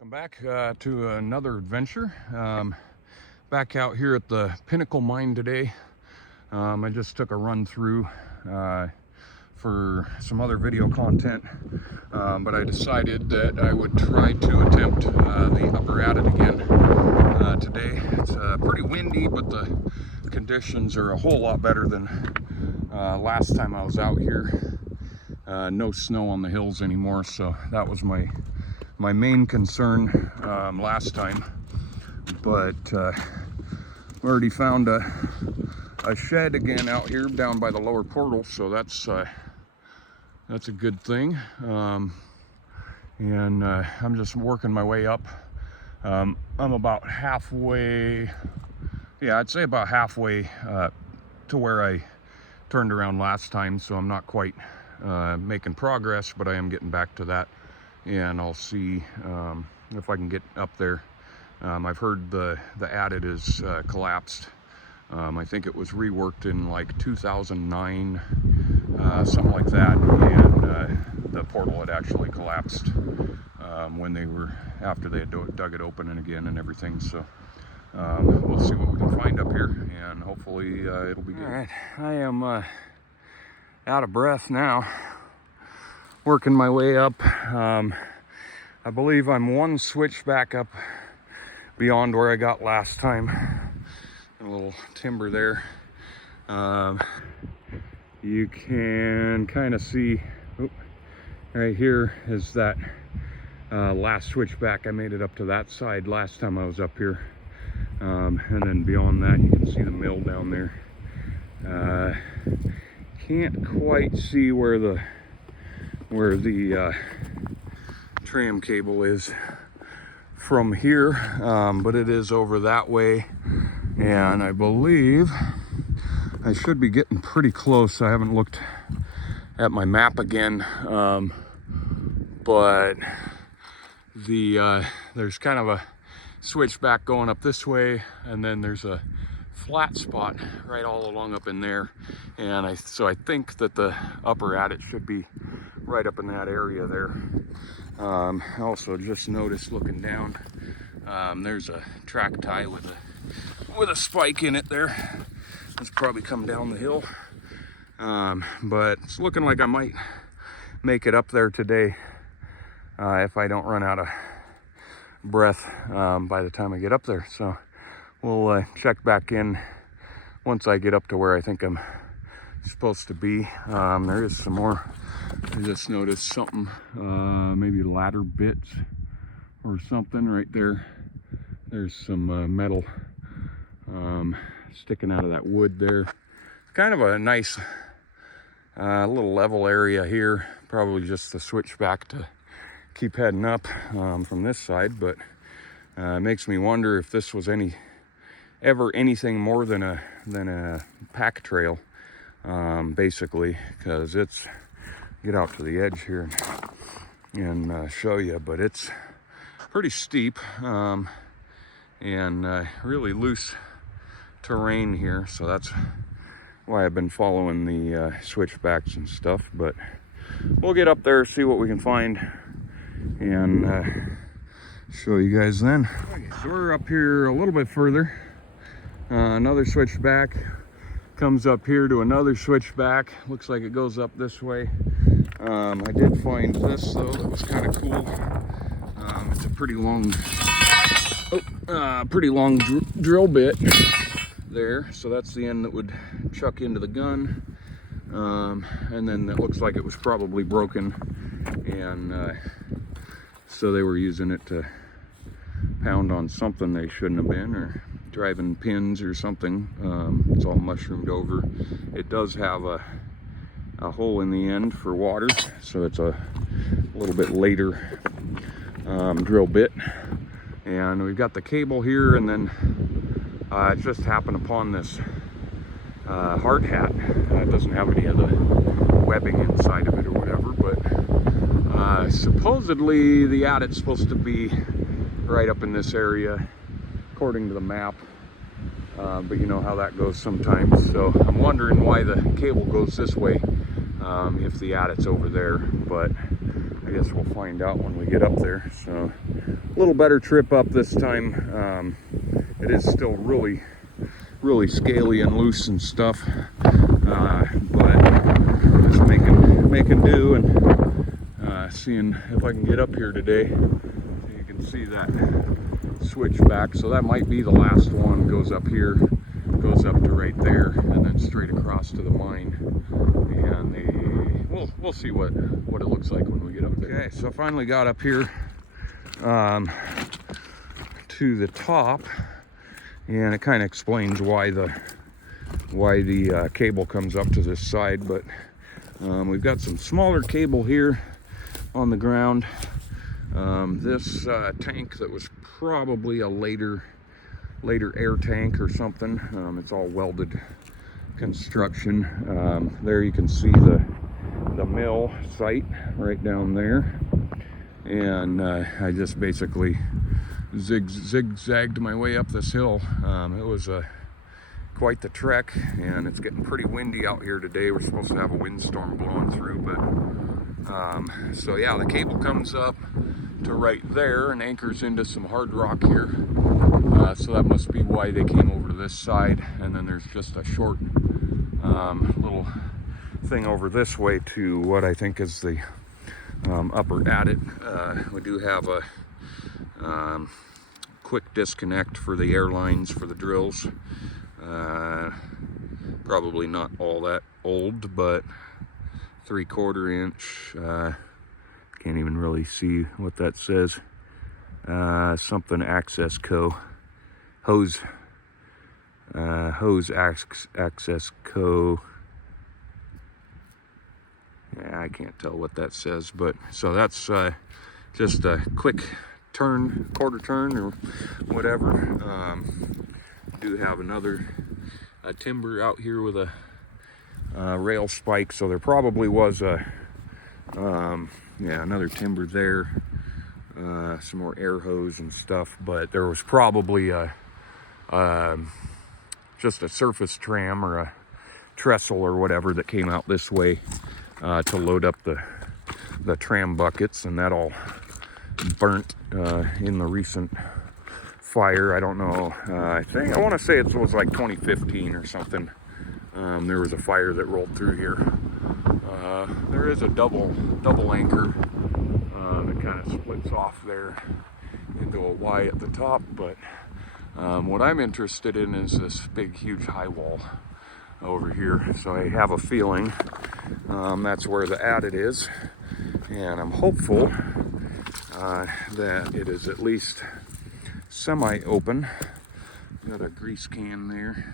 Welcome back to another adventure. Back out here at the Pinnacle Mine today. I just took a run through for some other video content, but I decided that I would try to attempt the upper Adit again today. It's pretty windy, but the conditions are a whole lot better than last time I was out here. No snow on the hills anymore, so that was my main concern last time. But we already found a shed again out here down by the lower portal, so that's a good thing. And I'm just working my way up. I'm about halfway, yeah, I'd say about halfway to where I turned around last time, so I'm not quite making progress, but I am getting back to that. And I'll see if I can get up there. I've heard the Adit is collapsed. I think it was reworked in like 2009, something like that, and the portal had actually collapsed when they were, after they had dug it open and again and everything. So we'll see what we can find up here, and hopefully it'll be good. All right, I am out of breath now, working my way up. I believe I'm one switch back up beyond where I got last time. A little timber there. You can kind of see, right here is that last switch back. I made it up to that side last time I was up here. And then beyond that, you can see the mill down there. Can't quite see where the tram cable is from here, but it is over that way, and I believe I should be getting pretty close. I haven't looked at my map again, but there's kind of a switchback going up this way, and then there's a flat spot right all along up in there, and so I think that the upper Adit should be right up in that area there. I also just noticed looking down, there's a track tie with a spike in it there. It's probably come down the hill, but it's looking like I might make it up there today if I don't run out of breath by the time I get up there. So we'll check back in once I get up to where I think I'm supposed to be. There is some more. I just noticed something, maybe ladder bits or something right there. There's some metal sticking out of that wood there. Kind of a nice little level area here. Probably just the switchback to keep heading up from this side, but it makes me wonder if this was ever anything more than a pack trail, basically, because it's, get out to the edge here and show you, but it's pretty steep and really loose terrain here, so that's why I've been following the switchbacks and stuff. But we'll get up there, see what we can find, and show you guys then. Okay, so we're up here a little bit further. Another switchback comes up here to another switchback. Looks like it goes up this way. I did find this though, that was kind of cool. It's a pretty long drill bit there. So that's the end that would chuck into the gun. And then it looks like it was probably broken, and so they were using it to pound on something they shouldn't have been, or driving pins or something. It's all mushroomed over. It does have a hole in the end for water, so it's a little bit later drill bit. And we've got the cable here, and then I just happened upon this hard hat. It doesn't have any of the webbing inside of it or whatever, but supposedly the Adit's supposed to be right up in this area according to the map, but you know how that goes sometimes. So I'm wondering why the cable goes this way if the Adit's over there, but I guess we'll find out when we get up there. So a little better trip up this time. It is still really scaly and loose and stuff, but just making do and seeing if I can get up here today. You can see that switchback, so that might be the last one. Goes up here, goes up to right there, and then straight across to the mine. And we'll see what it looks like when we get up there. Okay, so I finally got up here to the top, and it kind of explains why the cable comes up to this side. But we've got some smaller cable here on the ground. This tank that was probably a later air tank or something. It's all welded construction. There you can see the mill site right down there, and I just basically zigzagged my way up this hill. It was quite the trek, and it's getting pretty windy out here today. We're supposed to have a windstorm blowing through, but so yeah, the cable comes up to right there and anchors into some hard rock here. So that must be why they came over to this side. And then there's just a short little thing over this way to what I think is the upper adit. We do have a quick disconnect for the air lines for the drills. Probably not all that old, but 3/4 inch. Can't even really see what that says. Something access hose access yeah, I can't tell what that says, but so that's just a quick turn, quarter turn or whatever. Do have another timber out here with a rail spike, so there probably was a yeah, another timber there, some more air hose and stuff, but there was probably just a surface tram or a trestle or whatever that came out this way to load up the tram buckets, and that all burnt in the recent fire. I don't know, I want to say it was like 2015 or something. There was a fire that rolled through here. There is a double anchor that kind of splits off there into a Y at the top, but what I'm interested in is this big huge high wall over here. So I have a feeling that's where the adit is, and I'm hopeful that it is at least semi-open. Got a grease can there.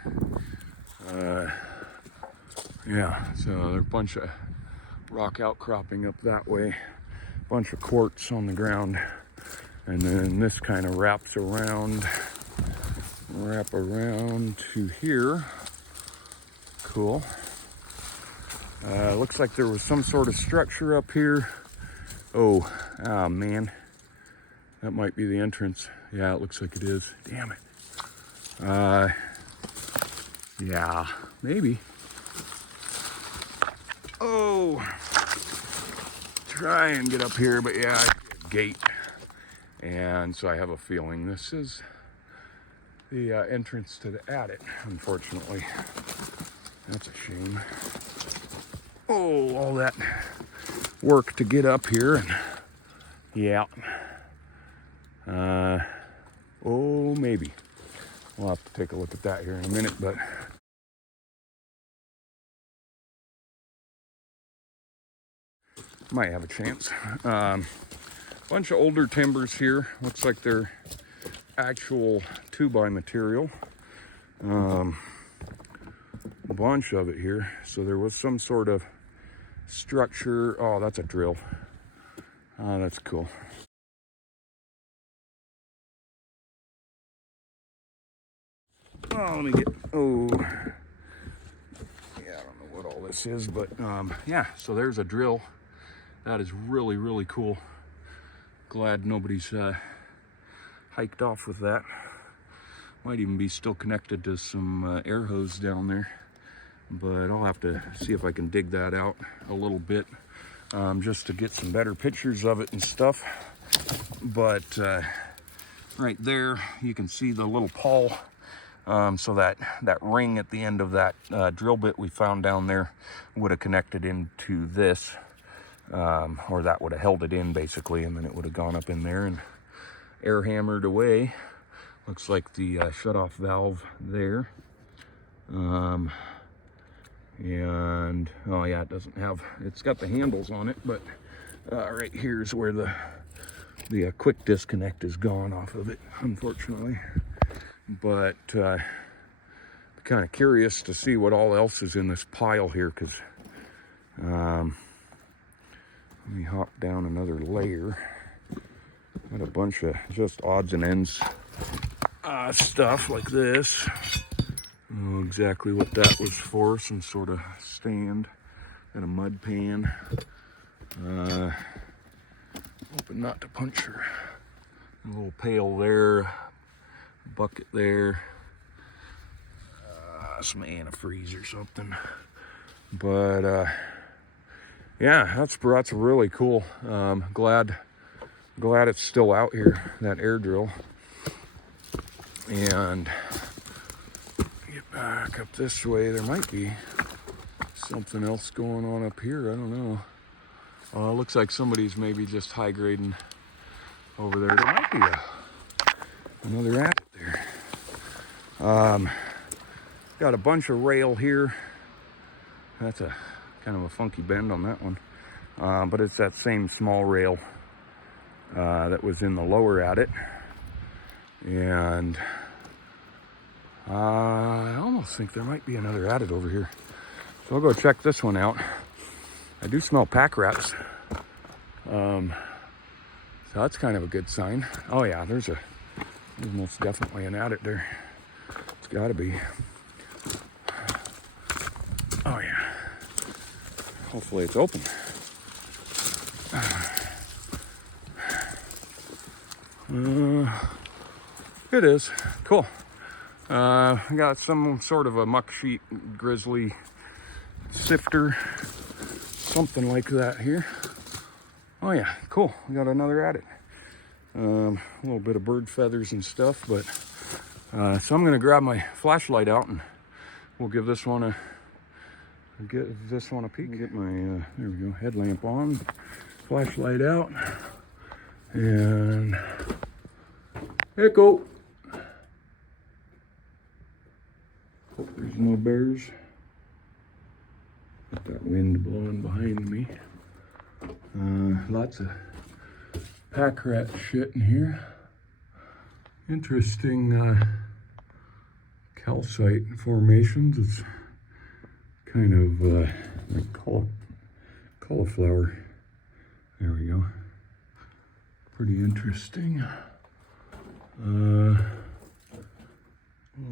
Yeah, so there's a bunch of rock outcropping up that way, bunch of quartz on the ground, and then this kind of wrap around to here. Cool. Looks like there was some sort of structure up here. Oh man, that might be the entrance. Yeah, it looks like it is. Damn it. Yeah, maybe. Oh, try and get up here, but yeah, I see a gate, and so I have a feeling this is the entrance to the adit. Unfortunately, that's a shame. Oh, all that work to get up here, and yeah. Oh, maybe. We'll have to take a look at that here in a minute, but might have a chance. Bunch of older timbers here. Looks like they're actual 2x material. A bunch of it here. So there was some sort of structure. Oh, that's a drill. Oh, that's cool. Oh, let me get, oh, yeah, I don't know what all this is, but yeah, so there's a drill. That is really, really cool. Glad nobody's hiked off with that. Might even be still connected to some air hose down there, but I'll have to see if I can dig that out a little bit. just to get some better pictures of it and stuff. But right there, you can see the little pawl. So that ring at the end of that drill bit we found down there would have connected into this, or that would have held it in basically, and then it would have gone up in there and air hammered away. Looks like the shutoff valve there. And oh yeah, it doesn't have, it's got the handles on it, but right here's where the quick disconnect is gone off of it, unfortunately. But kind of curious to see what all else is in this pile here, because let me hop down another layer. Got a bunch of just odds and ends stuff like this. I don't know exactly what that was for. Some sort of stand and a mud pan. Hoping not to puncture. A little pail there, bucket there. Some antifreeze or something. But yeah, that's really cool. Glad it's still out here, that air drill. And get back up this way, there might be something else going on up here. I don't know. Looks like somebody's maybe just high grading over there. There might be another adit there. Got a bunch of rail here. That's a kind of a funky bend on that one. But it's that same small rail that was in the lower adit. And I almost think there might be another adit over here. So I'll go check this one out. I do smell pack rats. So that's kind of a good sign. Oh yeah, there's most definitely an adit there. It's gotta be. Oh yeah. Hopefully it's open. It is. Cool. I got some sort of a muck sheet grizzly sifter. Something like that here. Oh yeah, cool. We got another adit. A little bit of bird feathers and stuff, but so I'm gonna grab my flashlight out and we'll give this one a peek. Get my there we go, headlamp on, flashlight out, and echo. Hope there's no bears. Got that wind blowing behind me. Lots of pack rat shit in here. Interesting calcite formations. It's kind of like cauliflower. There we go. Pretty interesting. A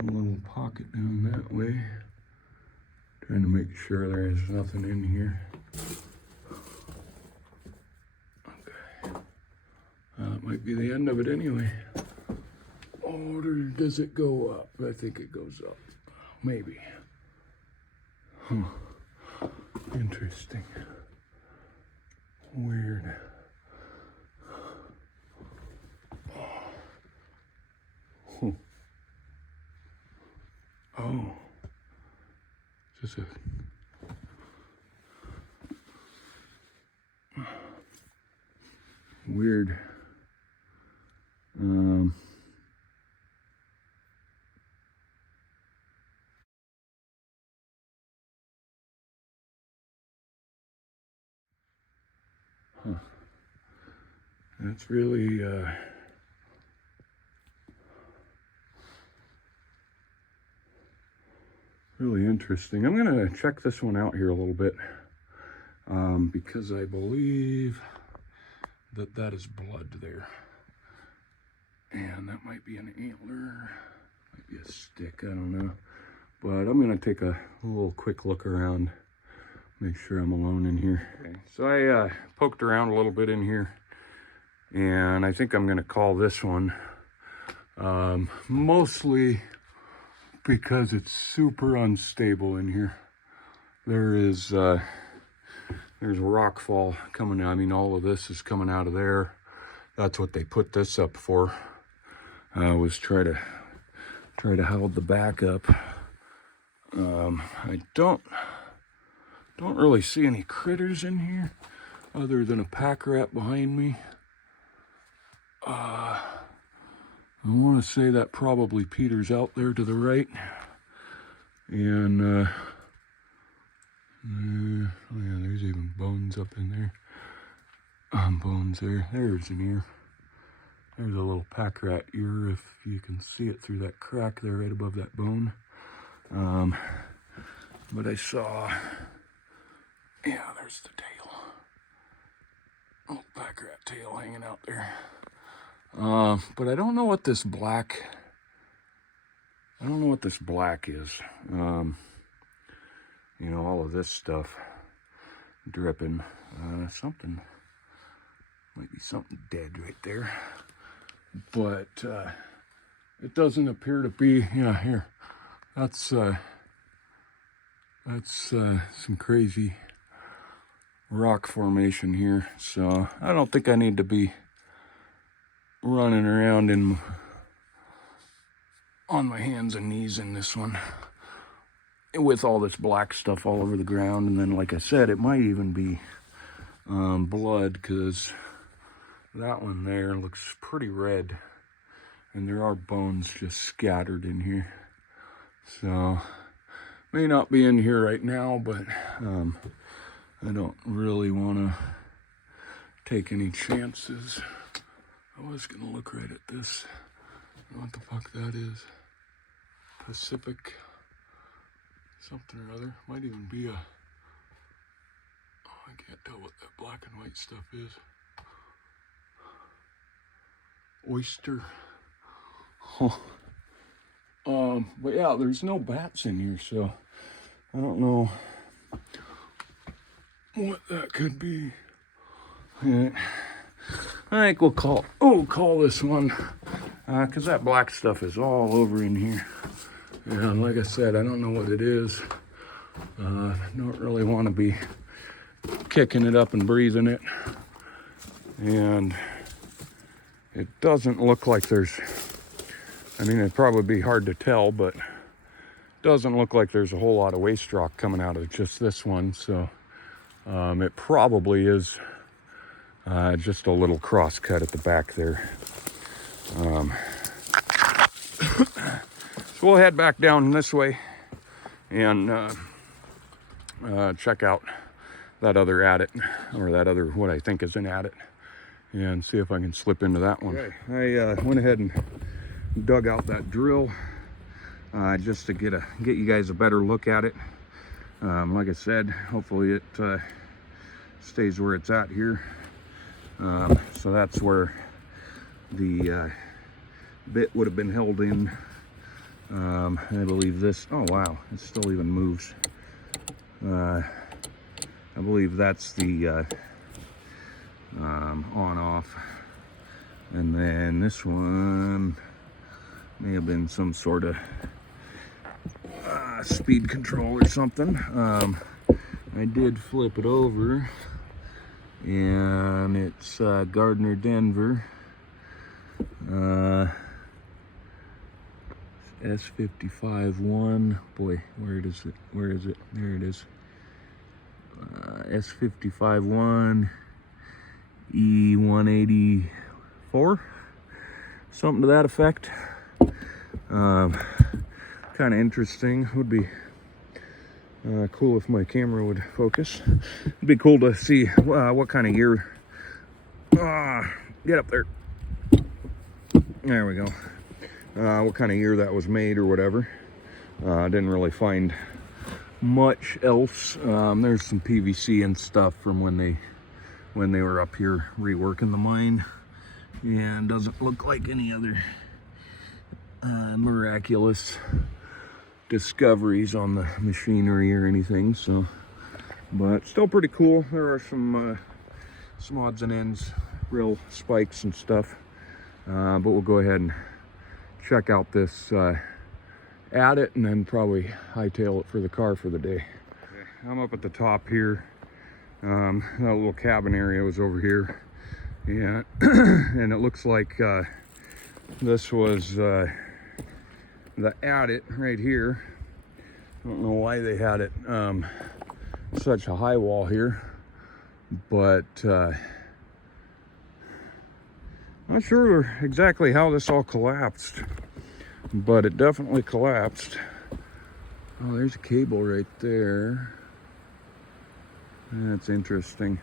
little pocket down that way. Trying to make sure there's nothing in here. Okay. That might be the end of it anyway. Oh, does it go up? I think it goes up. Maybe. Huh. Interesting. Weird. Huh. Oh. Just a weird. Huh. That's really really interesting. I'm gonna check this one out here a little bit because I believe that is blood there, and that might be an antler, might be a stick, I don't know. But I'm gonna take a little quick look around, make sure I'm alone in here. Okay. So I poked around a little bit in here, and I think I'm gonna call this one mostly because it's super unstable in here. There is there's a rock fall coming out. I mean, all of this is coming out of there. That's what they put this up for. Was try to hold the back up. I don't really see any critters in here other than a pack rat behind me. I want to say that probably Peter's out there to the right. And oh yeah, there's even bones up in there. Bones there. There's an ear. There's a little pack rat ear, if you can see it through that crack there right above that bone. But I saw, yeah, there's the tail. Little pack rat tail hanging out there. But I don't know what this black, is. You know, all of this stuff dripping. Something, might be something dead right there. But it doesn't appear to be, yeah, here. That's some crazy rock formation here. So I don't think I need to be running around on my hands and knees in this one with all this black stuff all over the ground. And then, like I said, it might even be blood, because that one there looks pretty red, and there are bones just scattered in here. So may not be in here right now, but I don't really want to take any chances. I was gonna look right at this. I don't know what the fuck that is. Pacific something or other. Might even be a, oh, I can't tell what that black and white stuff is. Oyster. Huh. But yeah, there's no bats in here, so I don't know what that could be. Yeah. I think we'll call this one, because that black stuff is all over in here. And like I said, I don't know what it is. I don't really want to be kicking it up and breathing it. And it doesn't look like there's, I mean, it'd probably be hard to tell, but it doesn't look like there's a whole lot of waste rock coming out of just this one. So it probably is just a little cross cut at the back there. So we'll head back down this way and check out that other adit, or that other, what I think is an adit, and see if I can slip into that one. Okay. I went ahead and dug out that drill just to get you guys a better look at it. Like I said, hopefully it stays where it's at here. So that's where the bit would have been held in. I believe this, oh wow, it still even moves. I believe that's the on off. And then this one may have been some sort of speed control or something. I did flip it over, and it's Gardner Denver. S55-1, boy, where is it? There it is. S55-1 E184, something to that effect. Kind of interesting. Would be cool if my camera would focus. It'd be cool to see what kind of year. Get up there. There we go. What kind of year that was made or whatever. I didn't really find much else. There's some PVC and stuff from when they were up here reworking the mine, and doesn't look like any other miraculous discoveries on the machinery or anything. So, but still pretty cool. There are some odds and ends, real spikes and stuff. But we'll go ahead and check out this adit, and then probably hightail it for the car for the day. Okay, I'm up at the top here. That little cabin area was over here, and and it looks like this was the adit right here. I don't know why they had it such a high wall here, but not sure exactly how this all collapsed, but it definitely collapsed. Oh, there's a cable right there. That's interesting.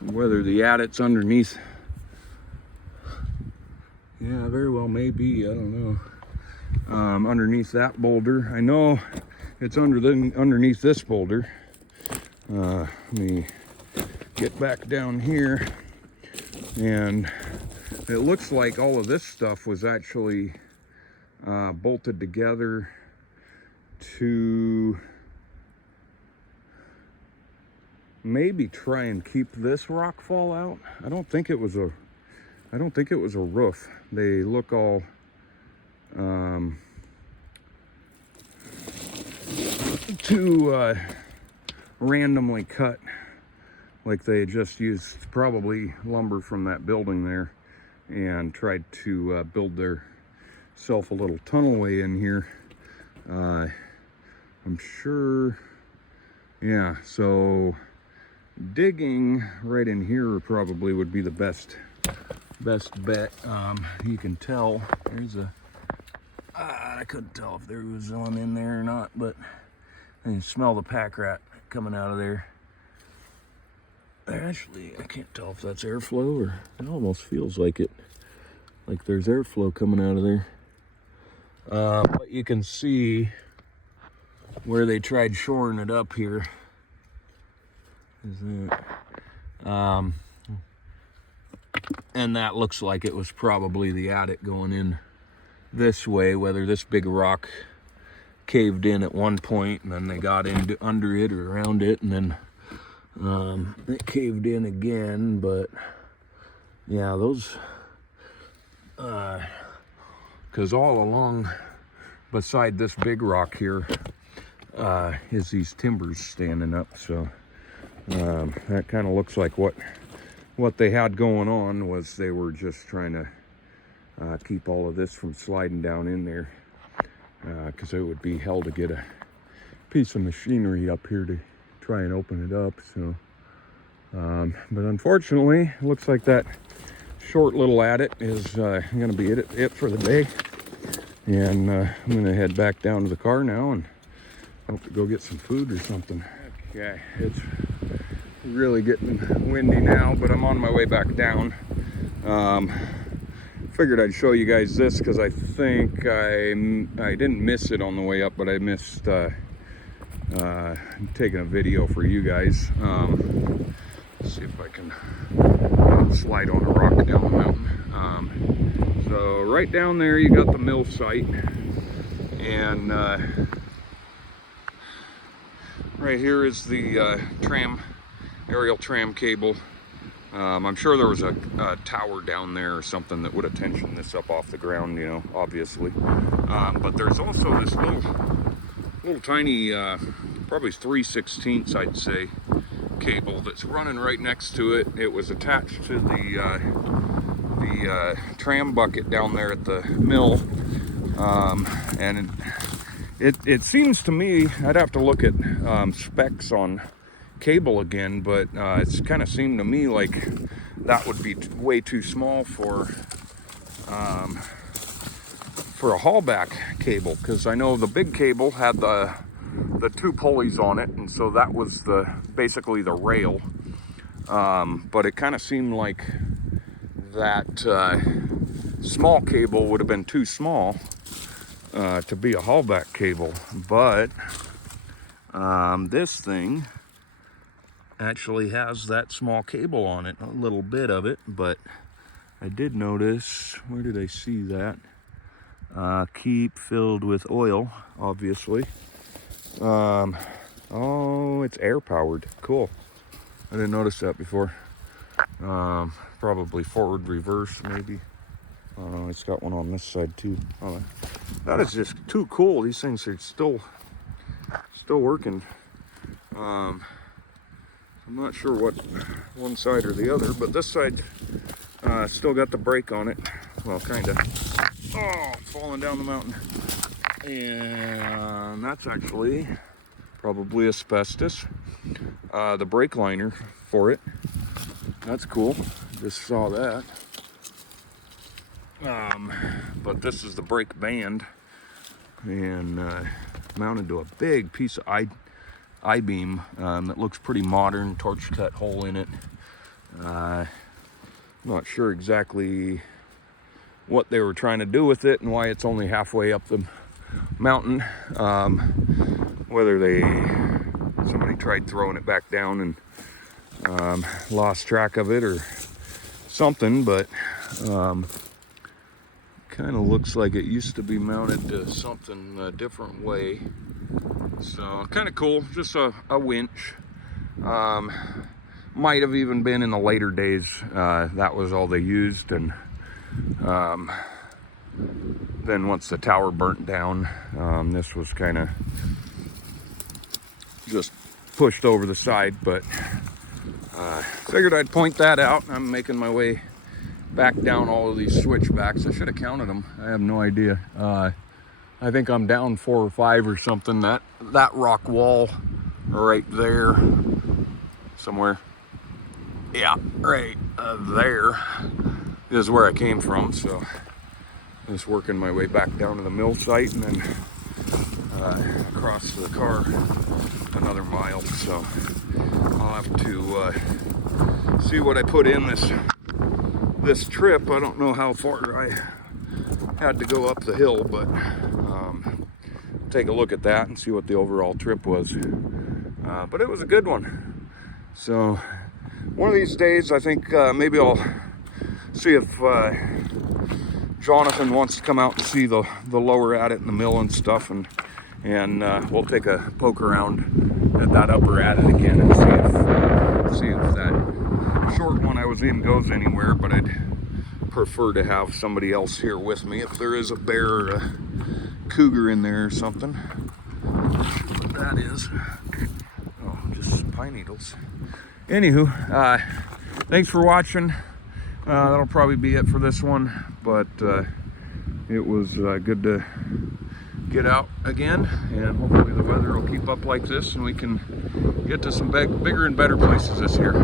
Whether the adit's underneath, yeah, very well may be, I don't know. Underneath that boulder. I know it's underneath this boulder. Let me get back down here, and it looks like all of this stuff was actually bolted together to maybe try and keep this rock fall out. I don't think it was a roof. They look all too randomly cut, like they just used probably lumber from that building there and tried to build their self a little tunnelway in here. I'm sure, yeah, so digging right in here probably would be the best bet. You can tell there's a I couldn't tell if there was one in there or not, but I can smell the pack rat coming out of there. Actually, I can't tell if that's airflow, or it almost feels like it, like there's airflow coming out of there. But you can see where they tried shoring it up here. Is that, and that looks like it was probably the adit going in this way, whether this big rock caved in at one point and then they got into under it or around it, and then it caved in again. But yeah, those because all along beside this big rock here is these timbers standing up, so that kind of looks like what they had going on was they were just trying to keep all of this from sliding down in there, because it would be hell to get a piece of machinery up here to try and open it up. So but unfortunately, it looks like that short little adit is going to be it for the day, and I'm going to head back down to the car now and hope to go get some food or something. Okay, it's really getting windy now, but I'm on my way back down. Figured I'd show you guys this because I think I didn't miss it on the way up, but I missed taking a video for you guys. Let's see if I can slide on a rock down the mountain. So right down there you got the mill site, and right here is the aerial tram cable. I'm sure there was a tower down there or something that would have tensioned this up off the ground, you know, obviously. But there's also this little tiny, probably 3/16, I'd say, cable that's running right next to it. It was attached to the tram bucket down there at the mill, and it seems to me, I'd have to look at specs on cable again, but it's kind of seemed to me like that would be way too small for a haulback cable, because I know the big cable had the two pulleys on it, and so that was basically the rail, but it kind of seemed like that small cable would have been too small to be a haulback cable. But this thing actually has that small cable on it, a little bit of it, but I did notice, where did I see that? Keep filled with oil, obviously. Oh, it's air powered. Cool. I didn't notice that before. Probably forward, reverse, maybe. It's got one on this side too. Oh, that is just too cool. These things are still working. I'm not sure what one side or the other, but this side still got the brake on it. Well, kind of. Oh, it's falling down the mountain. And that's actually probably asbestos. The brake liner for it. That's cool. Just saw that. But this is the brake band, and mounted to a big piece of I-beam that looks pretty modern. Torch cut hole in it. Not sure exactly what they were trying to do with it and why it's only halfway up the mountain. Whether somebody tried throwing it back down and lost track of it or something, but kind of looks like it used to be mounted to something a different way. So kind of cool, just a winch. Might have even been in the later days that was all they used, and then once the tower burnt down, this was kind of just pushed over the side. But figured I'd point that out. I'm making my way back down all of these switchbacks. I should have counted them. I have no idea. I think I'm down 4 or 5 or something. That rock wall right there somewhere, yeah, right there is where I came from. So I'm just working my way back down to the mill site, and then across to the car another mile. So I'll have to see what I put in this trip. I don't know how far I had to go up the hill, but take a look at that and see what the overall trip was. But it was a good one. So one of these days, I think maybe I'll see if Jonathan wants to come out and see the lower adit and the mill and stuff, and we'll take a poke around at that upper adit again and see if that short one I was in goes anywhere. But I'd prefer to have somebody else here with me if there is a bear or a cougar in there or something. What that is. Oh, just pine needles. Anywho, thanks for watching. That'll probably be it for this one, but it was good to get out again, and hopefully the weather will keep up like this and we can get to some bigger and better places this year.